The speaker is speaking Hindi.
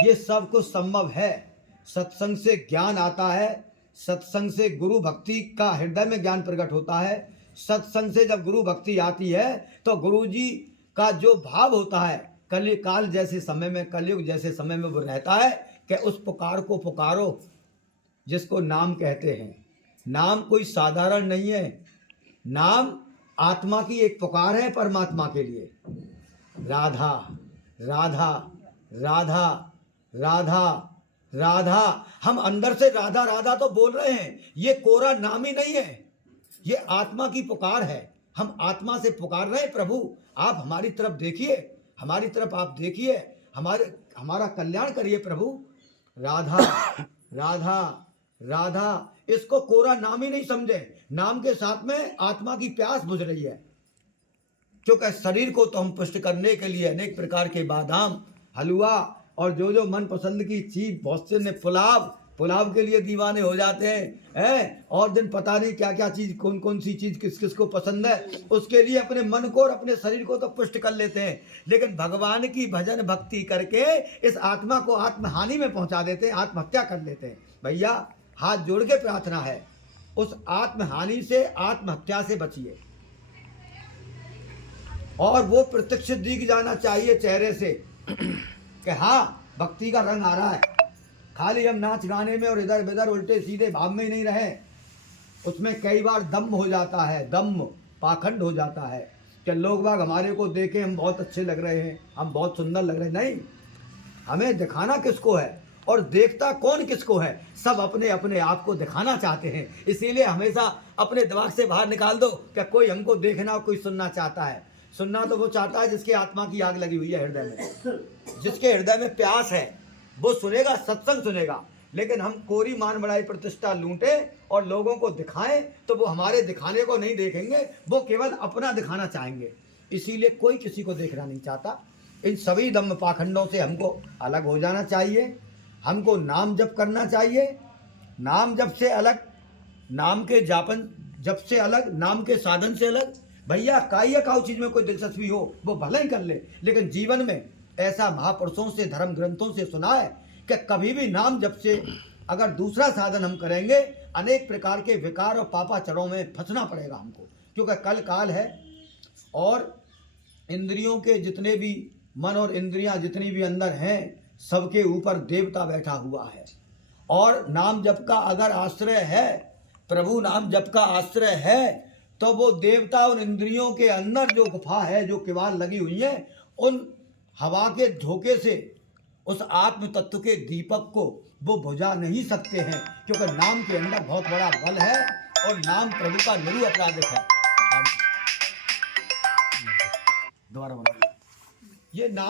ये सब कुछ संभव है। सत्संग से ज्ञान आता है, सत्संग से गुरु भक्ति का हृदय में ज्ञान प्रकट होता है। सत्संग से जब गुरु भक्ति आती है तो गुरु जी का जो भाव होता है, कलिकाल जैसे समय में, कलयुग जैसे समय में वो रहता है कि उस पुकार को पुकारो जिसको नाम कहते हैं। नाम कोई साधारण नहीं है, नाम आत्मा की एक पुकार है परमात्मा के लिए। राधा राधा राधा राधा राधा, हम अंदर से राधा राधा तो बोल रहे हैं, ये कोरा नाम ही नहीं है, ये आत्मा की पुकार है। हम आत्मा से पुकार रहे हैं, प्रभु आप हमारी तरफ देखिए, हमारी तरफ आप देखिए, हमारा कल्याण करिए प्रभु। राधा राधा राधा, इसको कोरा नाम ही नहीं समझे, नाम के साथ में आत्मा की प्यास बुझ रही है। क्योंकि शरीर को तो हम पुष्ट करने के लिए अनेक प्रकार के बादाम, हलवा और जो मन पसंद की चीज, बहुत से ने पुलाव के लिए दीवाने हो जाते हैं और दिन पता नहीं क्या क्या चीज, कौन कौन सी चीज किस किस को पसंद है, उसके लिए अपने मन को और अपने शरीर को तो पुष्ट कर लेते हैं, लेकिन भगवान की भजन भक्ति करके इस आत्मा को आत्महानि में पहुंचा देते हैं, आत्महत्या कर लेते हैं। भैया हाथ जोड़ के प्रार्थना है, उस आत्महानि से, आत्महत्या से बचिए। और वो प्रत्यक्ष दिख जाना चाहिए चेहरे से कि हाँ भक्ति का रंग आ रहा है। खाली हम नाच गाने में और इधर उधर उल्टे सीधे भाव में ही नहीं रहे, उसमें कई बार दम्भ हो जाता है, दम्भ पाखंड हो जाता है कि लोग बाग हमारे को देखें हम बहुत अच्छे लग रहे हैं, हम बहुत सुंदर लग रहे हैं। नहीं, हमें दिखाना किसको है और देखता कौन किसको है, सब अपने अपने आप को दिखाना चाहते हैं। इसीलिए हमेशा अपने दिमाग से बाहर निकाल दो कि कोई हमको देखना और कोई सुनना चाहता है। सुनना तो वो चाहता है जिसके आत्मा की आग लगी हुई है हृदय में, जिसके हृदय में प्यास है, वो सुनेगा, सत्संग सुनेगा। लेकिन हम कोरी मान बढ़ाई प्रतिष्ठा लूटे और लोगों को दिखाएं तो वो हमारे दिखाने को नहीं देखेंगे, वो केवल अपना दिखाना चाहेंगे। इसीलिए कोई किसी को देखना नहीं चाहता। इन सभी दम्भ पाखंडों से हमको अलग हो जाना चाहिए, हमको नाम जप करना चाहिए। नाम जप से अलग, नाम के जापन जप से अलग, नाम के साधन से अलग। भैया काऊ चीज में कोई दिलचस्पी हो वो भले ही कर ले, लेकिन जीवन में ऐसा महापुरुषों से, धर्म ग्रंथों से सुना है कि कभी भी नाम जप से अगर दूसरा साधन हम करेंगे, अनेक प्रकार के विकार और पापाचरों में फंसना पड़ेगा हमको। क्योंकि कल काल है और इंद्रियों के जितने भी मन और इंद्रियां जितनी भी अंदर हैं, सबके ऊपर देवता बैठा हुआ है। और नाम जप का अगर आश्रय है, प्रभु नाम जप का आश्रय है, तो वो देवता उन इंद्रियों के अंदर जो गुफा है, जो किवाड़ लगी हुई है, उन हवा के झोंके से उस आत्म तत्व के दीपक को वो बुझा नहीं सकते हैं। क्योंकि नाम के अंदर बहुत बड़ा बल है और नाम प्रभु का निरु अपराधिक है। दोबारा ये नाम